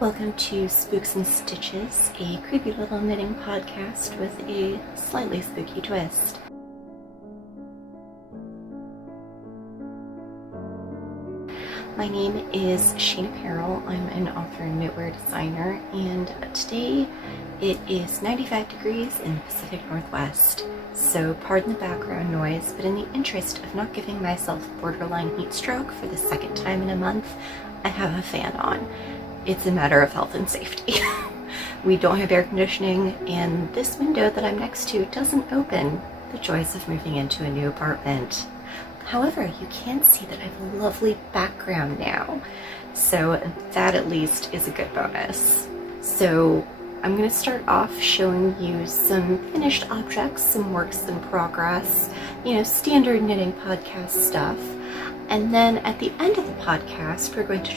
Welcome to Spooks and Stitches, a creepy little knitting podcast with a slightly spooky twist. My name is Sheena Perrell. I'm an author and knitwear designer, and today it is 95 degrees in the Pacific Northwest. So pardon the background noise, but in the interest of not giving myself borderline heat stroke for the second time in a month, I have a fan on. It's a matter of health and safety. We don't have air conditioning, and this window that I'm next to doesn't open. The joys of moving into a new apartment. However, you can see that I have a lovely background now, so that at least is a good bonus. So I'm going to start off showing you some finished objects, some works in progress, standard knitting podcast stuff. And then at the end of the podcast, we're going to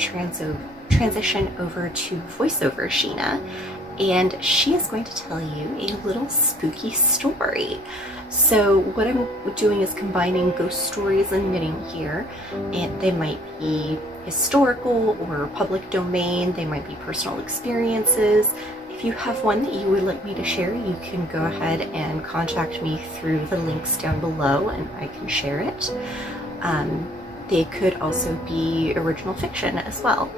transition over to voiceover Sheena, and she is going to tell you a little spooky story. So what I'm doing is combining ghost stories and knitting here, and they might be historical or public domain, they might be personal experiences. If you have one that you would like me to share, you can go ahead and contact me through the links down below and I can share it. They could also be original fiction as well.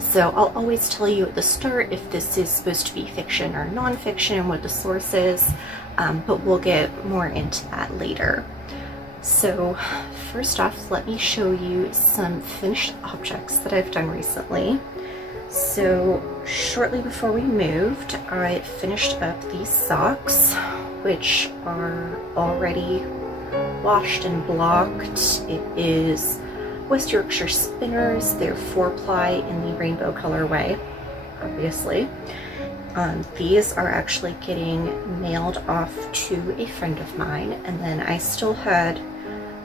So I'll always tell you at the start if this is supposed to be fiction or nonfiction and what the source is, but we'll get more into that later. So first off, let me show you some finished objects that I've done recently. So shortly before we moved, I finished up these socks, which are already washed and blocked. It is West Yorkshire spinners. They're 4-ply in the rainbow colorway, obviously. These are actually getting mailed off to a friend of mine, and then I still had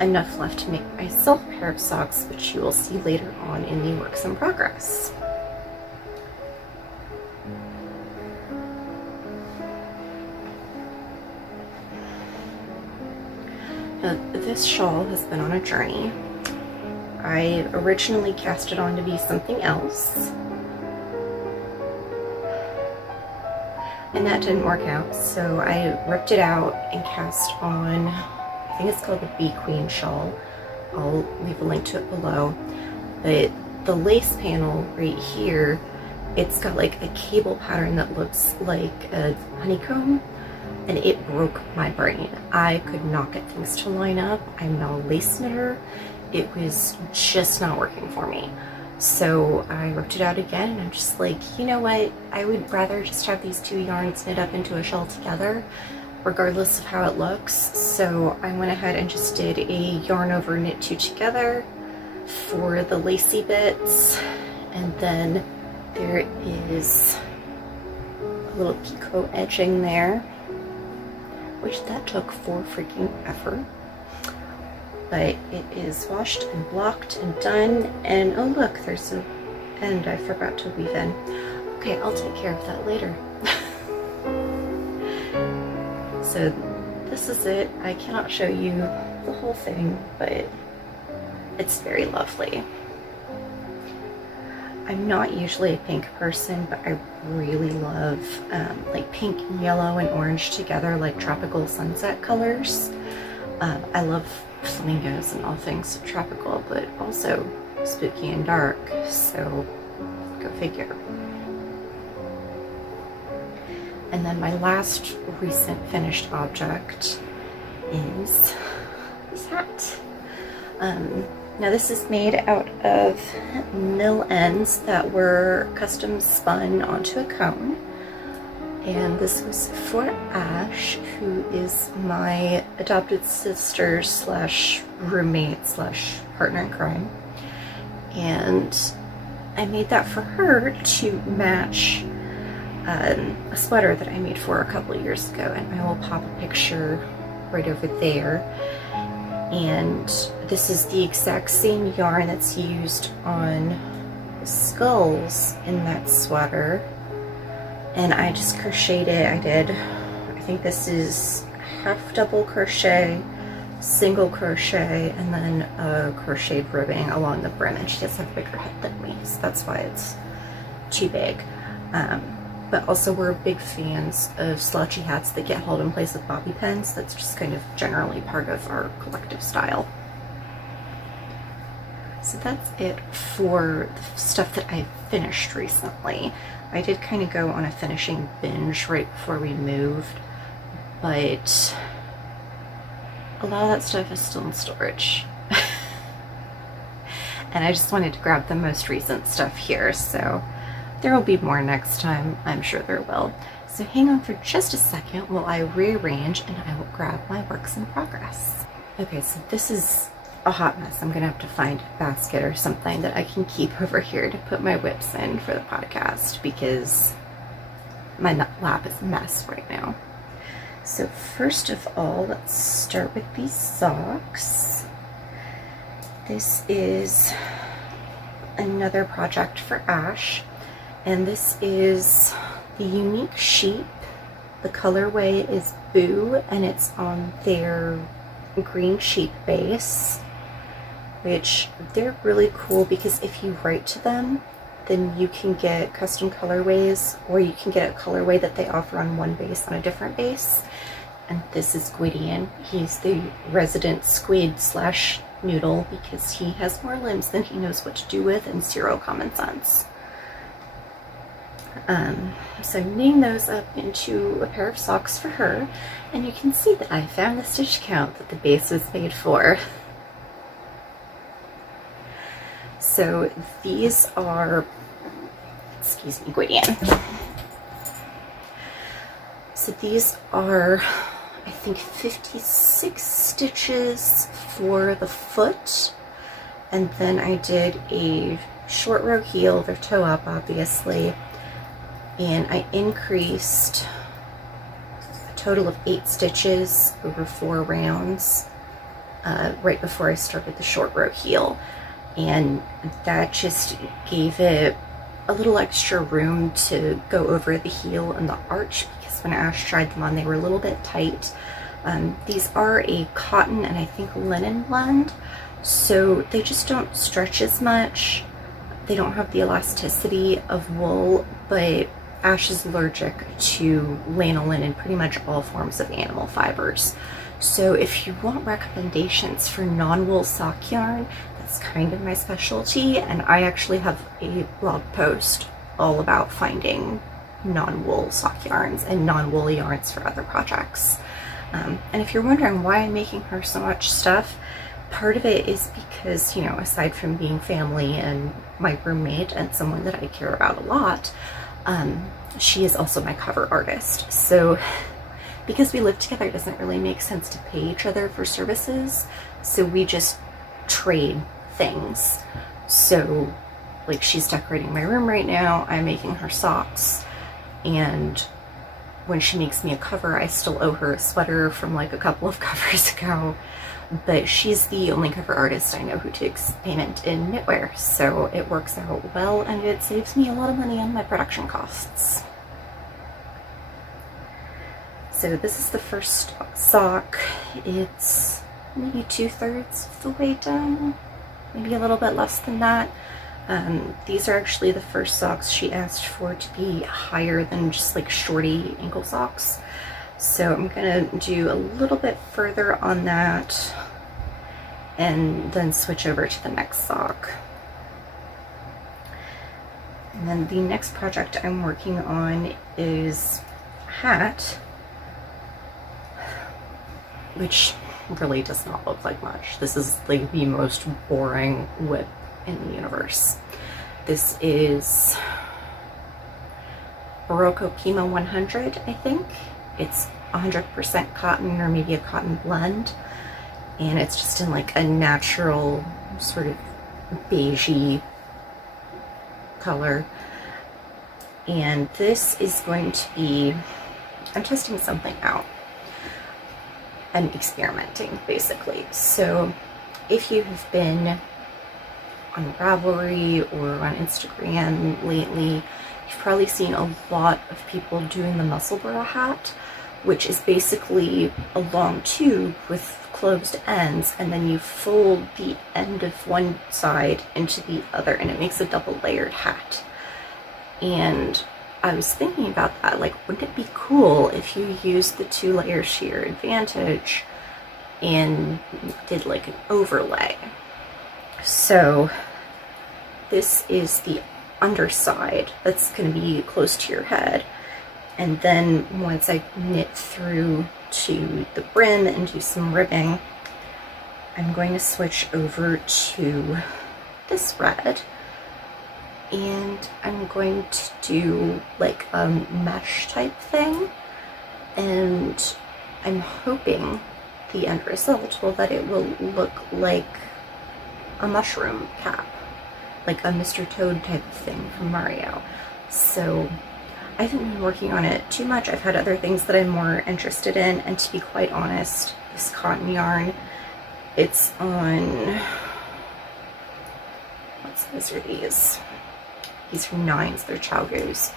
enough left to make myself a pair of socks, which you will see later on in the works in progress. Now, this shawl has been on a journey. I originally cast it on to be something else, and that didn't work out, so I ripped it out and cast on, I think it's called the Bee Queen shawl. I'll leave a link to it below. But the lace panel right here, it's got like a cable pattern that looks like a honeycomb, and it broke my brain. I could not get things to line up. I'm not a lace knitter. It was just not working for me. So I ripped it out again, and I'm just like, you know what? I would rather just have these two yarns knit up into a shawl together, regardless of how it looks. So I went ahead and just did a yarn over knit two together for the lacy bits. And then there is a little picot edging there, which that took for freaking effort. But it is washed and blocked and done, and oh look, there's an end I forgot to weave in. Okay, I'll take care of that later. So this is it. I cannot show you the whole thing, but it's very lovely. I'm not usually a pink person, but I really love like pink and yellow and orange together, like tropical sunset colors. I love flamingos and all things tropical, but also spooky and dark, so go figure. And then my last recent finished object is this hat. Now this is made out of mill ends that were custom spun onto a cone. And this was for Ash, who is my adopted sister slash roommate slash partner in crime. And I made that for her to match a sweater that I made for her a couple of years ago, and I will pop a picture right over there. And this is the exact same yarn that's used on the skulls in that sweater. And I just crocheted it. I think this is half double crochet, single crochet, and then a crocheted ribbing along the brim. And she does have a bigger head than me, so that's why it's too big. But also we're big fans of slouchy hats that get held in place with bobby pins. That's just kind of generally part of our collective style. So that's it for the stuff that I finished recently. I did kind of go on a finishing binge right before we moved, but a lot of that stuff is still in storage. And I just wanted to grab the most recent stuff here, so there will be more next time. I'm sure there will. So hang on for just a second while I rearrange and I will grab my works in progress. Okay, so this is a hot mess. I'm gonna have to find a basket or something that I can keep over here to put my whips in for the podcast, because my lap is a mess right now. So first of all, let's start with these socks. This is another project for Ash, and this is the Unique Sheep. The colorway is Boo, and it's on their green sheep base, which they're really cool because if you write to them, then you can get custom colorways, or you can get a colorway that they offer on one base on a different base. And this is Gwydion. He's the resident squid slash noodle because he has more limbs than he knows what to do with and zero common sense. So I'm knitting those up into a pair of socks for her, and you can see that I found the stitch count that the base was made for. So these are, excuse me, Gwydion. So these are, I think, 56 stitches for the foot, and then I did a short row heel, their toe up obviously, and I increased a total of 8 stitches over 4 rounds right before I started the short row heel, and that just gave it a little extra room to go over the heel and the arch, because when Ash tried them on they were a little bit tight. These are a cotton and I think linen blend, so they just don't stretch as much. They don't have the elasticity of wool, but Ash is allergic to lanolin and pretty much all forms of animal fibers. So if you want recommendations for non-wool sock yarn, that's kind of my specialty, and I actually have a blog post all about finding non-wool sock yarns and non-wool yarns for other projects. And if you're wondering why I'm making her so much stuff, part of it is because, you know, aside from being family and my roommate and someone that I care about a lot, she is also my cover artist. So because we live together, it doesn't really make sense to pay each other for services, so we just trade things. So like, she's decorating my room right now, I'm making her socks, and when she makes me a cover, I still owe her a sweater from like a couple of covers ago, but she's the only cover artist I know who takes payment in knitwear, so it works out well and it saves me a lot of money on my production costs. So this is the first sock. It's maybe 2/3 of the way done, maybe a little bit less than that. These are actually the first socks she asked for to be higher than just like shorty ankle socks. So I'm gonna do a little bit further on that and then switch over to the next sock. And then the next project I'm working on is a hat, which really does not look like much. This is like the most boring whip in the universe. This is Berocco Pima 100, I think. It's 100% cotton, or maybe a cotton blend, and it's just in like a natural sort of beigey color. And this is going to be, I'm testing something out. I'm experimenting basically. So if you have been on Ravelry or on Instagram lately, you've probably seen a lot of people doing the Musselburgh hat, which is basically a long tube with closed ends, and then you fold the end of one side into the other, and it makes a double layered hat. And I was thinking about that, like, wouldn't it be cool if you used the 2 layers to your advantage and did like an overlay? So this is the underside that's going to be close to your head. And then once I knit through to the brim and do some ribbing, I'm going to switch over to this red, and I'm going to do like a mesh type thing, and I'm hoping the end result will that it will look like a mushroom cap, like a Mr. Toad type of thing from Mario. So I haven't been working on it too much. I've had other things that I'm more interested in, and to be quite honest, this cotton yarn, it's on, what size are these? These are 9s, they're Chowgoos.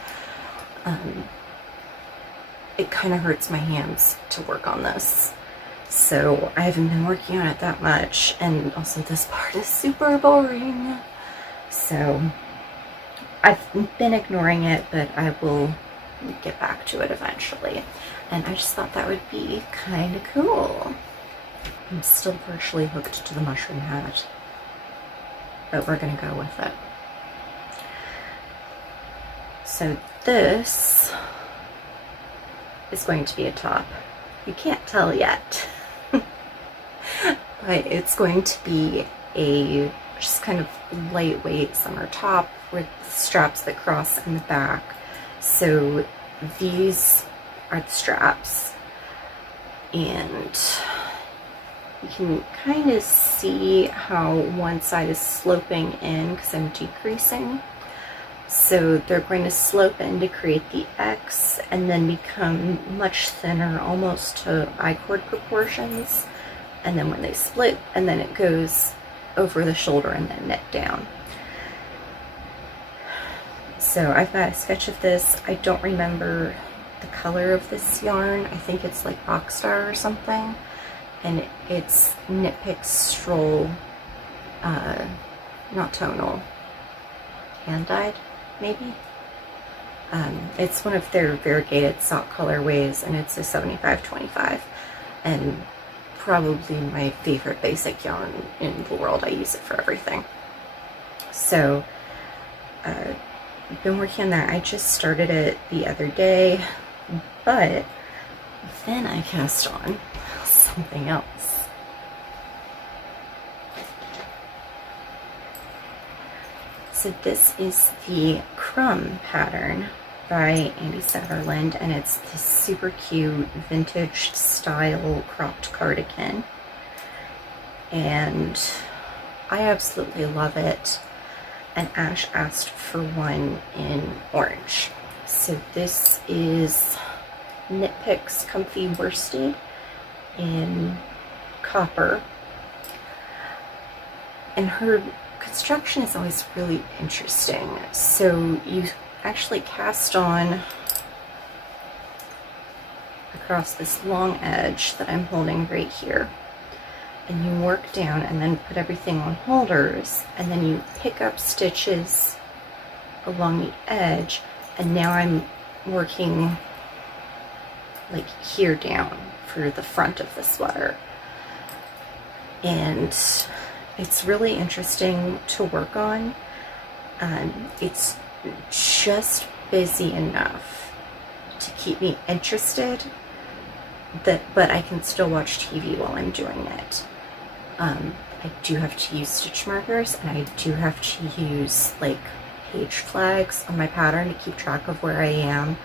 It kind of hurts my hands to work on this, so I haven't been working on it that much, and also this part is super boring. So I've been ignoring it, but I will get back to it eventually. And I just thought that would be kind of cool. I'm still partially hooked to the mushroom hat, but we're gonna go with it. So this is going to be a top. You can't tell yet, but it's going to be a just kind of lightweight summer top with straps that cross in the back. So these are the straps, and you can kind of see how one side is sloping in because I'm decreasing. So they're going to slope in to create the X and then become much thinner, almost to I-cord proportions. And then when they split, and then it goes over the shoulder and then knit down. So I've got a sketch of this. I don't remember the color of this yarn. I think it's like Rockstar or something. And it's Knitpicks Stroll, not tonal, hand-dyed, maybe? It's one of their variegated sock colorways, and it's a 75-25, and probably my favorite basic yarn in the world. I use it for everything. So I've been working on that. I just started it the other day, but then I cast on something else. So this is the Crumb pattern by Andy Satterland, and it's this super cute vintage style cropped cardigan, and I absolutely love it. And Ash asked for one in orange. So this is Knitpicks Comfy Worsted in copper, and her construction is always really interesting. So you actually cast on across this long edge that I'm holding right here, and you work down and then put everything on holders, and then you pick up stitches along the edge, and now I'm working like here down for the front of the sweater. And it's really interesting to work on. It's just busy enough to keep me interested, but I can still watch TV while I'm doing it. I do have to use stitch markers, and I do have to use like page flags on my pattern to keep track of where I am,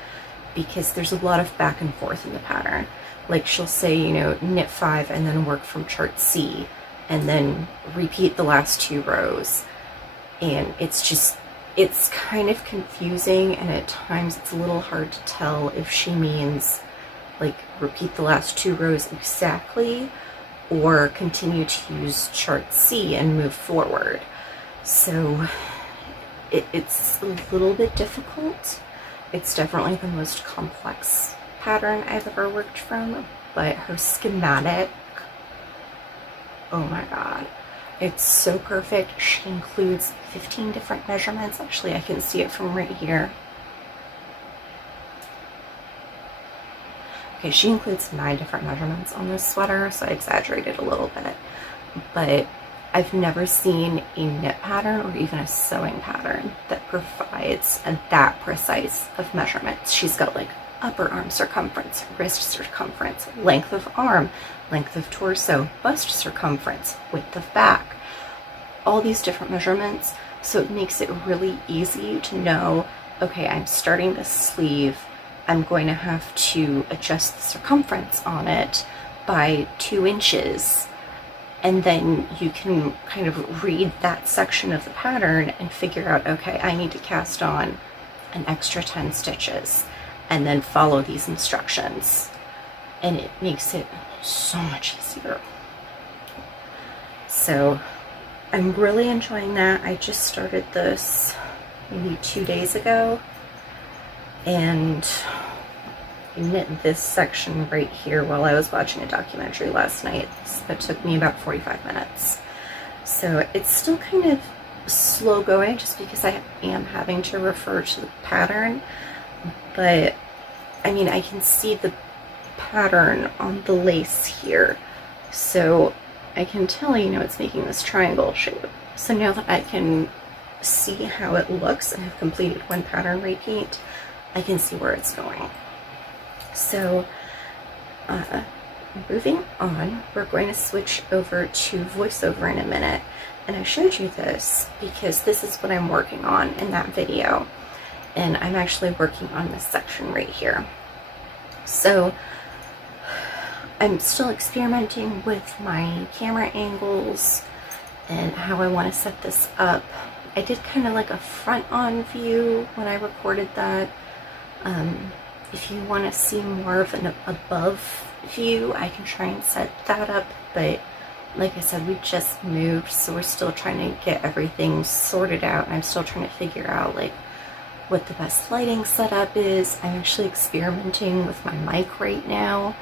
because there's a lot of back and forth in the pattern. Like she'll say, you know, knit 5 and then work from chart C, and then repeat the last 2 rows. And it's kind of confusing, and at times it's a little hard to tell if she means like repeat the last 2 rows exactly, or continue to use chart C and move forward. So it's a little bit difficult. It's definitely the most complex pattern I've ever worked from, but her schematic, oh my god, it's so perfect. She includes 15 different measurements. Actually, I can see it from right here. Okay, she includes 9 different measurements on this sweater, so I exaggerated a little bit, but I've never seen a knit pattern or even a sewing pattern that provides that precise of measurements. She's got like upper arm circumference, wrist circumference, length of arm, length of torso, bust circumference, width of back, all these different measurements. So it makes it really easy to know, okay, I'm starting this sleeve, I'm going to have to adjust the circumference on it by 2 inches. And then you can kind of read that section of the pattern and figure out, okay, I need to cast on an extra 10 stitches and then follow these instructions. And it makes it so much easier. So I'm really enjoying that. I just started this maybe 2 days ago, and I knit this section right here while I was watching a documentary last night. It took me about 45 minutes. So it's still kind of slow going just because I am having to refer to the pattern, but I mean, I can see the pattern on the lace here, so I can tell, you know, it's making this triangle shape. So now that I can see how it looks and have completed 1 pattern repeat, I can see where it's going. So moving on, we're going to switch over to voiceover in a minute, and I showed you this because this is what I'm working on in that video, and I'm actually working on this section right here. So I'm still experimenting with my camera angles and how I want to set this up. I did kind of like a front-on view when I recorded that. If you want to see more of an above view, I can try and set that up, but like I said, we just moved, so we're still trying to get everything sorted out, and I'm still trying to figure out like what the best lighting setup is. I'm actually experimenting with my mic right now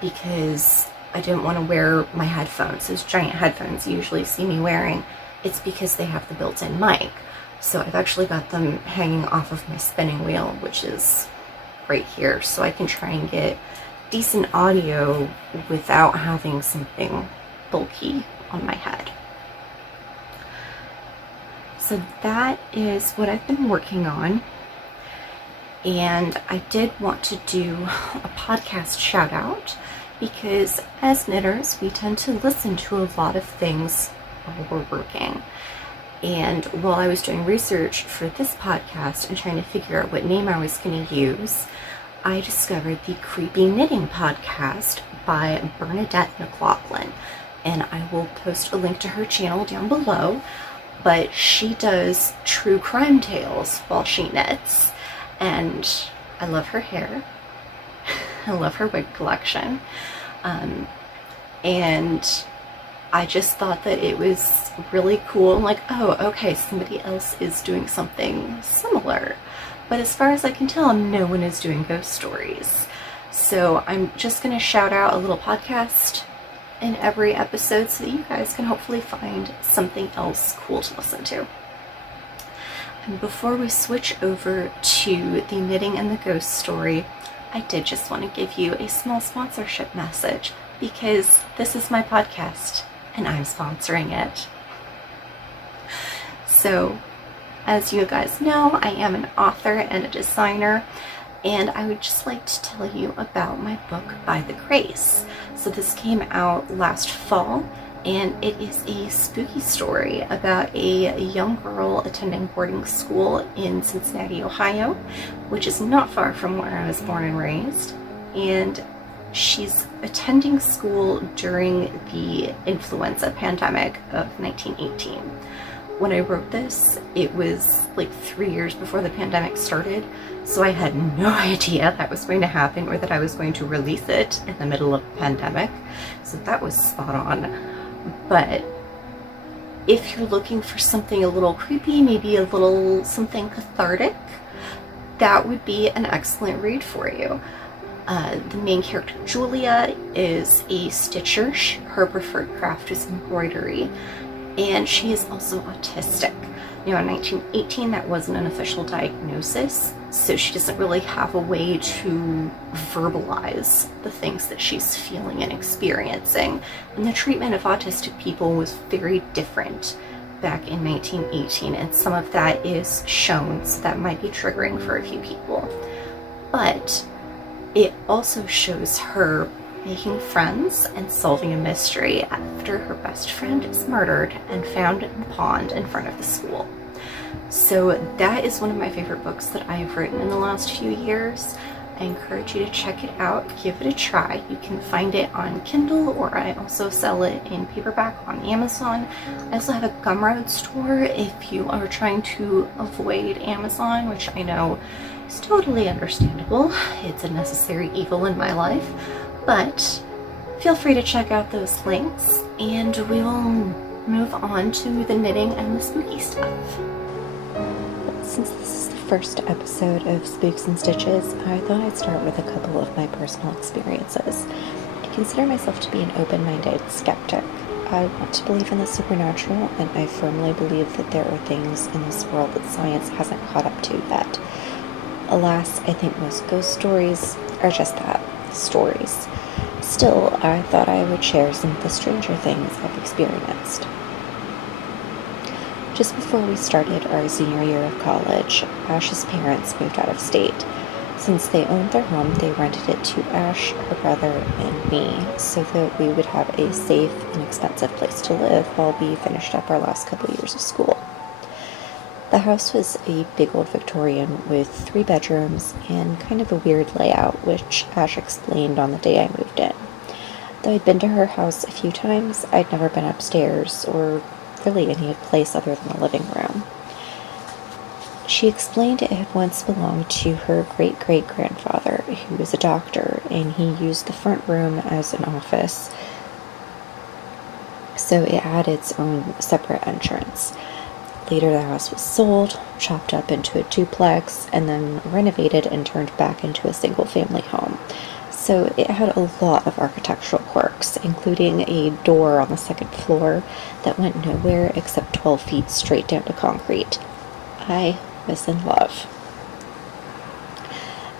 because I didn't want to wear my headphones, those giant headphones you usually see me wearing. It's because they have the built-in mic. So I've actually got them hanging off of my spinning wheel, which is right here, so I can try and get decent audio without having something bulky on my head. So that is what I've been working on, and I did want to do a podcast shout out because as knitters we tend to listen to a lot of things while we're working. And while I was doing research for this podcast and trying to figure out what name I was going to use, I discovered the Creepy Knitting Podcast by Bernadette McLaughlin. And I will post a link to her channel down below. But she does true crime tales while she knits. And I love her hair. I love her wig collection. And I just thought that it was really cool. I'm like, oh, okay, somebody else is doing something similar. But as far as I can tell, no one is doing ghost stories. So I'm just going to shout out a little podcast in every episode so that you guys can hopefully find something else cool to listen to. And before we switch over to the knitting and the ghost story, I did just want to give you a small sponsorship message because this is my podcast and I'm sponsoring it. So, as you guys know, I am an author and a designer, and I would just like to tell you about my book, By the Grace. So this came out last fall, and it is a spooky story about a young girl attending boarding school in Cincinnati, Ohio, which is not far from where I was born and raised. And she's attending school during the influenza pandemic of 1918. When I wrote this, it was like 3 years before the pandemic started, so I had no idea that was going to happen or that I was going to release it in the middle of the pandemic. So that was spot on. But if you're looking for something a little creepy, maybe a little something cathartic, that would be an excellent read for you. The main character, Julia, is a stitcher. Her preferred craft is embroidery, and she is also autistic. Now, in 1918, that wasn't an official diagnosis, so she doesn't really have a way to verbalize the things that she's feeling and experiencing. And the treatment of autistic people was very different back in 1918, and some of that is shown, so that might be triggering for a few people. But it also shows her making friends and solving a mystery after her best friend is murdered and found in the pond in front of the school. So that is one of my favorite books that I have written in the last few years. I encourage you to check it out, give it a try. You can find it on Kindle, or I also sell it in paperback on Amazon. I also have a Gumroad store if you are trying to avoid Amazon, which I know is totally understandable. It's a necessary evil in my life, but feel free to check out those links, and we will move on to the knitting and the spooky stuff. Since this is the first episode of Spooks and Stitches, I thought I'd start with a couple of my personal experiences. I consider myself to be an open-minded skeptic. I want to believe in the supernatural, and I firmly believe that there are things in this world that science hasn't caught up to yet. Alas, I think most ghost stories are just that, stories. Still, I thought I would share some of the stranger things I've experienced. Just before we started our senior year of college, Ash's parents moved out of state. Since they owned their home, they rented it to Ash, her brother, and me, so that we would have a safe, inexpensive place to live while we finished up our last couple years of school. The house was a big old Victorian with 3 bedrooms and kind of a weird layout, which Ash explained on the day I moved in. Though I'd been to her house a few times, I'd never been upstairs or really any place other than the living room. She explained it had once belonged to her great-great-grandfather, who was a doctor, and he used the front room as an office, so it had its own separate entrance. Later, the house was sold, chopped up into a duplex, and then renovated and turned back into a single-family home. So it had a lot of architectural quirks, including a door on the 2nd floor that went nowhere except 12 feet straight down to concrete. I was in love.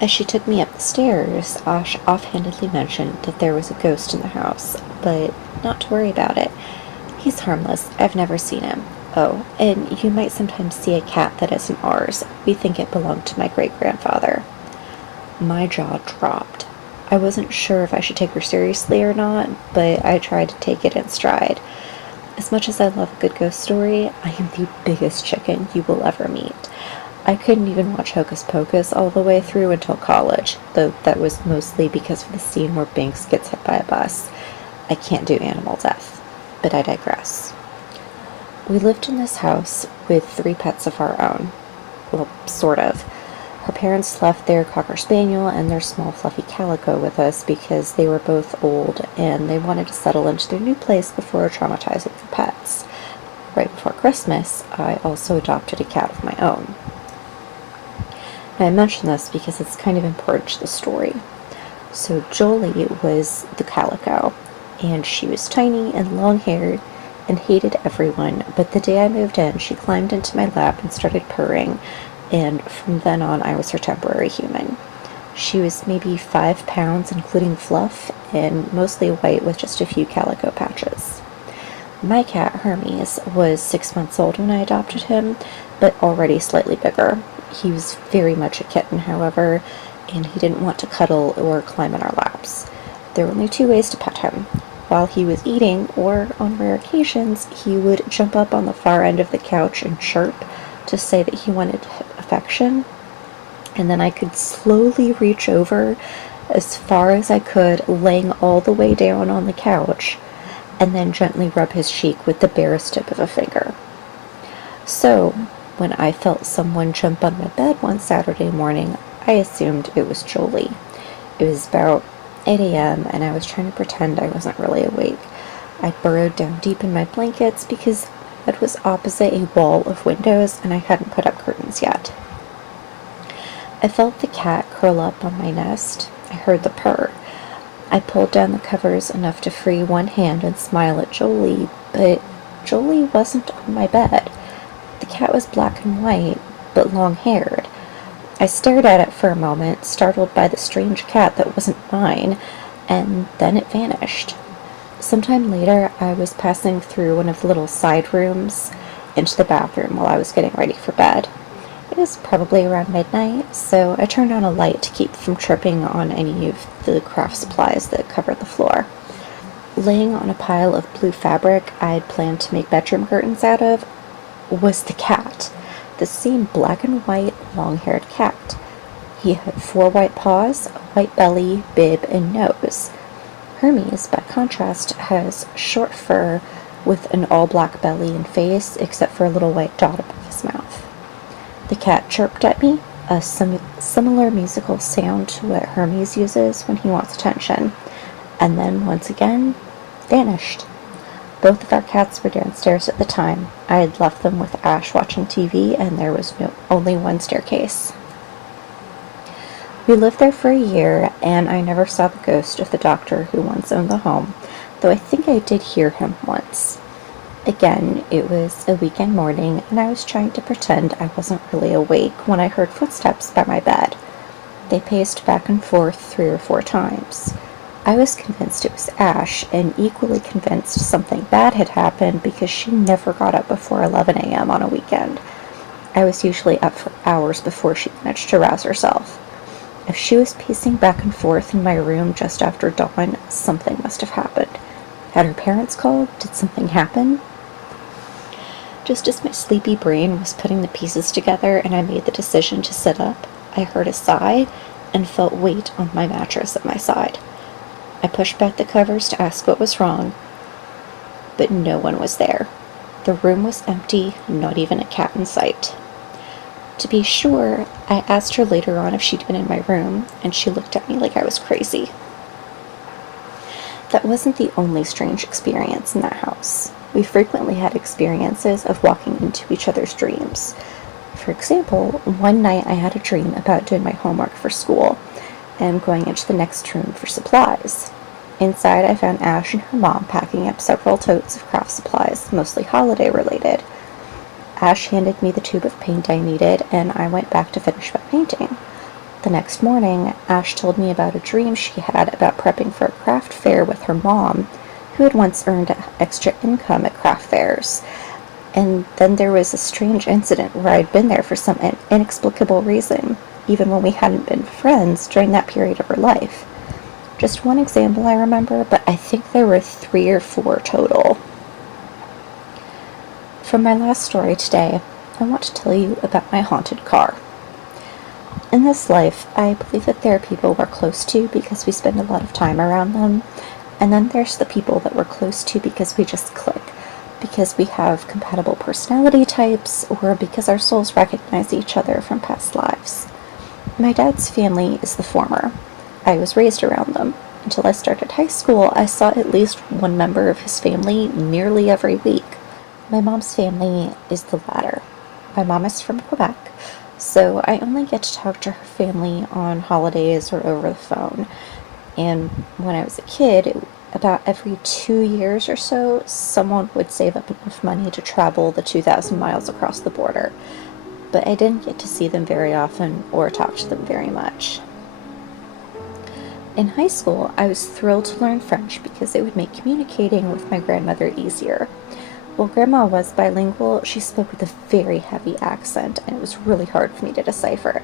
As she took me up the stairs, Ash offhandedly mentioned that there was a ghost in the house, but not to worry about it. He's harmless. I've never seen him. Oh, and you might sometimes see a cat that isn't ours. We think it belonged to my great-grandfather. My jaw dropped. I wasn't sure if I should take her seriously or not, but I tried to take it in stride. As much as I love a good ghost story, I am the biggest chicken you will ever meet. I couldn't even watch Hocus Pocus all the way through until college, though that was mostly because of the scene where Binks gets hit by a bus. I can't do animal death, but I digress. We lived in this house with 3 pets of our own. Well, sort of. Her parents left their Cocker Spaniel and their small fluffy calico with us because they were both old and they wanted to settle into their new place before traumatizing for pets. Right before Christmas, I also adopted a cat of my own. And I mention this because it's kind of important to the story. So Jolie was the calico, and she was tiny and long-haired and hated everyone, but the day I moved in, she climbed into my lap and started purring, and from then on, I was her temporary human. She was maybe 5 pounds, including fluff, and mostly white with just a few calico patches. My cat, Hermes, was 6 months old when I adopted him, but already slightly bigger. He was very much a kitten, however, and he didn't want to cuddle or climb in our laps. There were only 2 ways to pet him. While he was eating, or on rare occasions, he would jump up on the far end of the couch and chirp to say that he wanted affection, and then I could slowly reach over as far as I could, laying all the way down on the couch, and then gently rub his cheek with the barest tip of a finger. So, when I felt someone jump on my bed one Saturday morning, I assumed it was Jolie. It was about 8 a.m., and I was trying to pretend I wasn't really awake. I burrowed down deep in my blankets because it was opposite a wall of windows, and I hadn't put up curtains yet. I felt the cat curl up on my nest. I heard the purr. I pulled down the covers enough to free one hand and smile at Jolie, but Jolie wasn't on my bed. The cat was black and white, but long-haired. I stared at it for a moment, startled by the strange cat that wasn't mine, and then it vanished. Sometime later, I was passing through one of the little side rooms into the bathroom while I was getting ready for bed. It was probably around midnight, so I turned on a light to keep from tripping on any of the craft supplies that covered the floor. Laying on a pile of blue fabric I had planned to make bedroom curtains out of was the cat, the same black and white, long-haired cat. He had 4 white paws, a white belly, bib, and nose. Hermes, by contrast, has short fur with an all-black belly and face, except for a little white dot above his mouth. The cat chirped at me, a similar musical sound to what Hermes uses when he wants attention, and then, once again, vanished. Both of our cats were downstairs at the time. I had left them with Ash watching TV, and there was only one staircase. We lived there for a year, and I never saw the ghost of the doctor who once owned the home, though I think I did hear him once. Again, it was a weekend morning, and I was trying to pretend I wasn't really awake when I heard footsteps by my bed. They paced back and forth 3 or 4 times. I was convinced it was Ash, and equally convinced something bad had happened because she never got up before 11 a.m. on a weekend. I was usually up for hours before she managed to rouse herself. If she was pacing back and forth in my room just after dawn, something must have happened. Had her parents called? Did something happen? Just as my sleepy brain was putting the pieces together and I made the decision to sit up, I heard a sigh and felt weight on my mattress at my side. I pushed back the covers to ask what was wrong, but no one was there. The room was empty, not even a cat in sight. To be sure, I asked her later on if she'd been in my room, and she looked at me like I was crazy. That wasn't the only strange experience in that house. We frequently had experiences of walking into each other's dreams. For example, one night I had a dream about doing my homework for school and going into the next room for supplies. Inside, I found Ash and her mom packing up several totes of craft supplies, mostly holiday related. Ash handed me the tube of paint I needed, and I went back to finish my painting. The next morning, Ash told me about a dream she had about prepping for a craft fair with her mom, who had once earned extra income at craft fairs. And then there was a strange incident where I'd been there for some inexplicable reason, even when we hadn't been friends during that period of her life. Just one example I remember, but I think there were 3 or 4 total. For my last story today, I want to tell you about my haunted car. In this life, I believe that there are people we're close to because we spend a lot of time around them, and then there's the people that we're close to because we just click, because we have compatible personality types, or because our souls recognize each other from past lives. My dad's family is the former. I was raised around them. Until I started high school, I saw at least one member of his family nearly every week. My mom's family is the latter. My mom is from Quebec, so I only get to talk to her family on holidays or over the phone. And when I was a kid, about every 2 years or so, someone would save up enough money to travel the 2,000 miles across the border. But I didn't get to see them very often or talk to them very much. In high school, I was thrilled to learn French because it would make communicating with my grandmother easier. While Grandma was bilingual, she spoke with a very heavy accent, and it was really hard for me to decipher.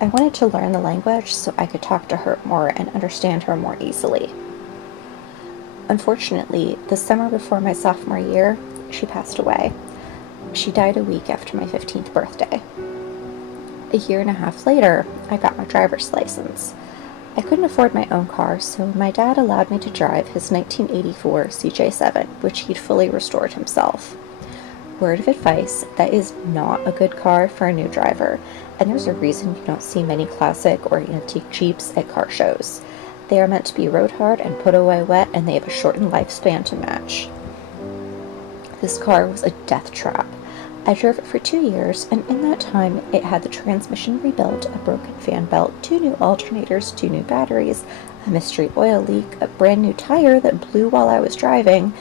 I wanted to learn the language so I could talk to her more and understand her more easily. Unfortunately, the summer before my sophomore year, she passed away. She died a week after my 15th birthday. A year and a half later, I got my driver's license. I couldn't afford my own car, so my dad allowed me to drive his 1984 CJ7, which he'd fully restored himself. Word of advice, that is not a good car for a new driver, and there's a reason you don't see many classic or antique Jeeps at car shows. They are meant to be rode hard and put away wet, and they have a shortened lifespan to match. This car was a death trap. I drove it for 2 years, and in that time, it had the transmission rebuilt, a broken fan belt, 2 new alternators, 2 new batteries, a mystery oil leak, a brand new tire that blew while I was driving.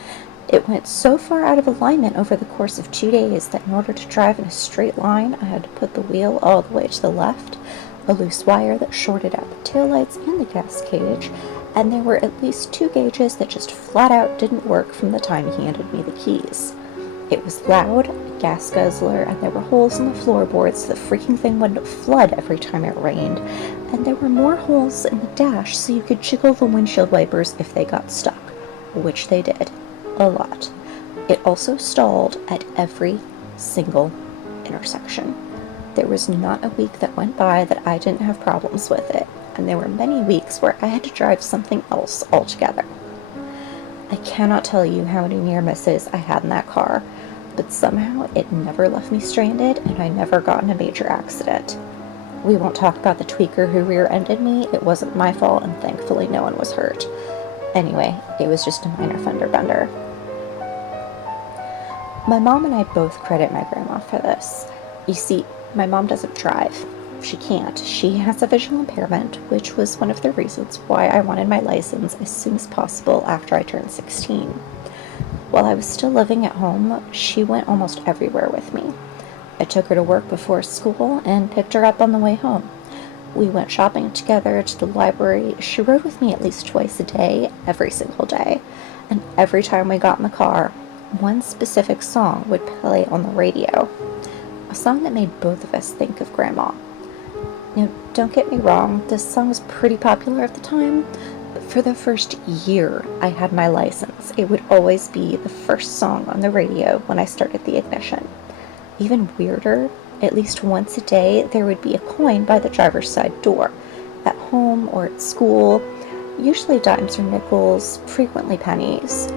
It went so far out of alignment over the course of 2 days that in order to drive in a straight line, I had to put the wheel all the way to the left, a loose wire that shorted out the taillights and the gas cage, and there were at least 2 gauges that just flat out didn't work from the time he handed me the keys. It was loud, a gas guzzler, and there were holes in the floorboards so the freaking thing wouldn't flood every time it rained, and there were more holes in the dash so you could jiggle the windshield wipers if they got stuck, which they did. A lot. It also stalled at every single intersection. There was not a week that went by that I didn't have problems with it, and there were many weeks where I had to drive something else altogether. I cannot tell you how many near misses I had in that car, but somehow it never left me stranded and I never got in a major accident. We won't talk about the tweaker who rear-ended me. It wasn't my fault, and thankfully no one was hurt. Anyway, it was just a minor fender bender. My mom and I both credit my grandma for this. You see, my mom doesn't drive. She can't. She has a visual impairment, which was one of the reasons why I wanted my license as soon as possible after I turned 16. While I was still living at home, she went almost everywhere with me. I took her to work before school and picked her up on the way home. We went shopping together, to the library. She rode with me at least twice a day, every single day. And every time we got in the car, one specific song would play on the radio. A song that made both of us think of Grandma. Now, don't get me wrong, this song was pretty popular at the time, but for the first year I had my license, it would always be the first song on the radio when I started the ignition. Even weirder, at least once a day there would be a coin by the driver's side door, at home or at school, usually dimes or nickels, frequently pennies.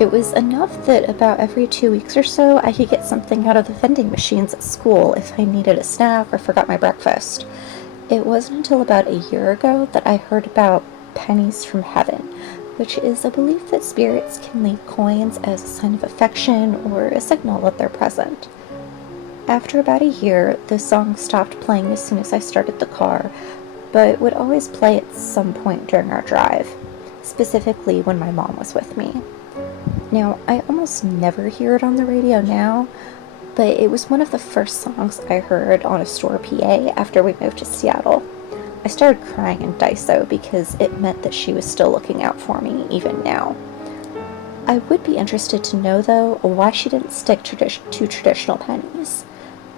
It was enough that about every 2 weeks or so I could get something out of the vending machines at school if I needed a snack or forgot my breakfast. It wasn't until about a year ago that I heard about pennies from heaven, which is a belief that spirits can leave coins as a sign of affection or a signal that they're present. After about a year, the song stopped playing as soon as I started the car, but would always play at some point during our drive, specifically when my mom was with me. Now, I almost never hear it on the radio now, but it was one of the first songs I heard on a store PA after we moved to Seattle. I started crying in Daiso because it meant that she was still looking out for me, even now. I would be interested to know, though, why she didn't stick to traditional pennies.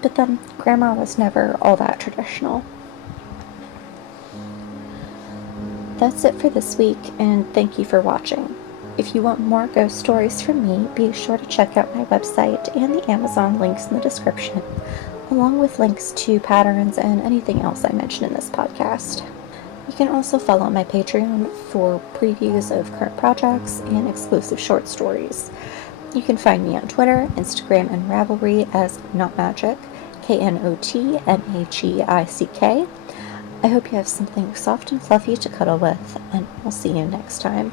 But then, Grandma was never all that traditional. That's it for this week, and thank you for watching. If you want more ghost stories from me, be sure to check out my website and the Amazon links in the description, along with links to patterns and anything else I mention in this podcast. You can also follow my Patreon for previews of current projects and exclusive short stories. You can find me on Twitter, Instagram, and Ravelry as Knotmagic, KNOTMAGICK. I hope you have something soft and fluffy to cuddle with, and I'll see you next time.